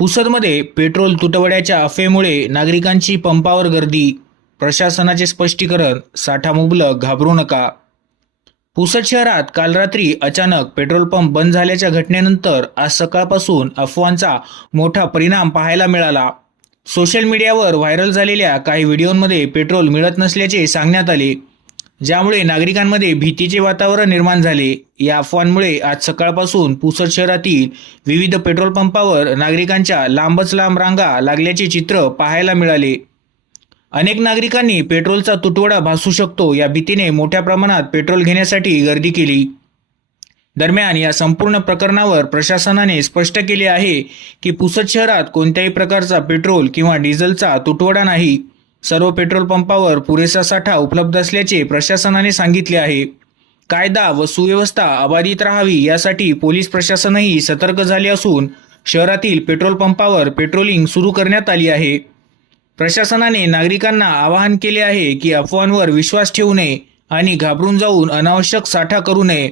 पुसदमध्ये petrol तुटवड्याच्या अफवेमुळे नागरिकांची पंपावर गर्दी. प्रशासनाचे स्पष्टीकरण, साठा मुबलक, घाबरू नका. पुसद शहरात काल रात्री अचानक पेट्रोल पंप बंद झाल्याच्या घटनेनंतर आज सकाळपासून अफवांचा मोठा परिणाम पाहायला मिळाला. सोशल मीडियावर व्हायरल झालेल्या काही व्हिडिओमध्ये पेट्रोल मिळत नसल्याचे सांगण्यात आले, ज्यामुळे नागरिकांमध्ये भीतीचे वातावरण निर्माण झाले. या अफवांमुळे आज सकाळपासून पुसद शहरातील विविध पेट्रोल पंपावर नागरिकांच्या लांबच लांब रांगा लागल्याचे चित्र पाहायला मिळाले. अनेक नागरिकांनी पेट्रोलचा तुटवडा भासू शकतो या भीतीने मोठ्या प्रमाणात पेट्रोल घेण्यासाठी गर्दी केली. दरम्यान या संपूर्ण प्रकरणावर प्रशासनाने स्पष्ट केले आहे की पुसद शहरात कोणत्याही प्रकारचा पेट्रोल किंवा डिझेलचा तुटवडा नाही. सर्व पेट्रोल पंपावर पुरेसा साठा उपलब्ध असल्याचे प्रशासनाने सांगितले आहे. कायदा व सुव्यवस्था अबाधित राहावी यासाठी पोलीस प्रशासनही सतर्क झाले असून शहरातील पेट्रोल पंपावर पेट्रोलिंग सुरू करण्यात आली आहे. प्रशासनाने नागरिकांना आवाहन केले आहे की अफवांवर विश्वास ठेवू नये आणि घाबरून जाऊन अनावश्यक साठा करू नये.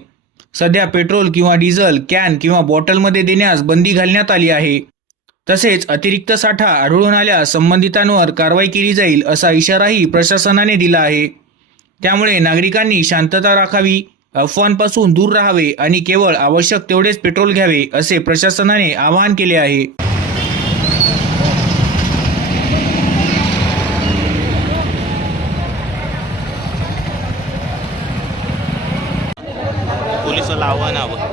सध्या पेट्रोल किंवा डिझेल कॅन किंवा बॉटलमध्ये देण्यास बंदी घालण्यात आली आहे. तसेच अतिरिक्त साठा आढळून आल्यास संबंधितांवर कारवाई केली जाईल असा इशाराही प्रशासनाने दिला आहे. त्यामुळे नागरिकांनी शांतता राखावी, अफवांपासून दूर राहावे आणि केवळ आवश्यक तेवढेच पेट्रोल घ्यावे असे प्रशासनाने आवाहन केले आहे. पोलिसाला आव्हान हवं.